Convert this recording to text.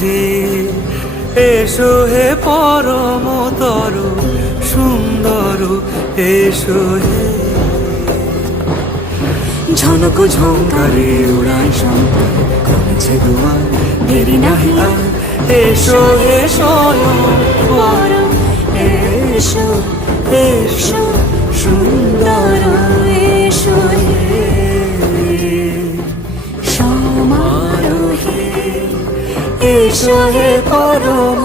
হে, এসো হে পরমতর সুন্দর, এসো হে। ঝনক ঝঙ্কারে উড়ায় শঙ্কর, কমেছে দুয়ার, দেরি নাহি আর। এসো হে স্বয়ং পরম, এসো এসো সুন্দর, এসো হে সমারোহে, এসো হে পরম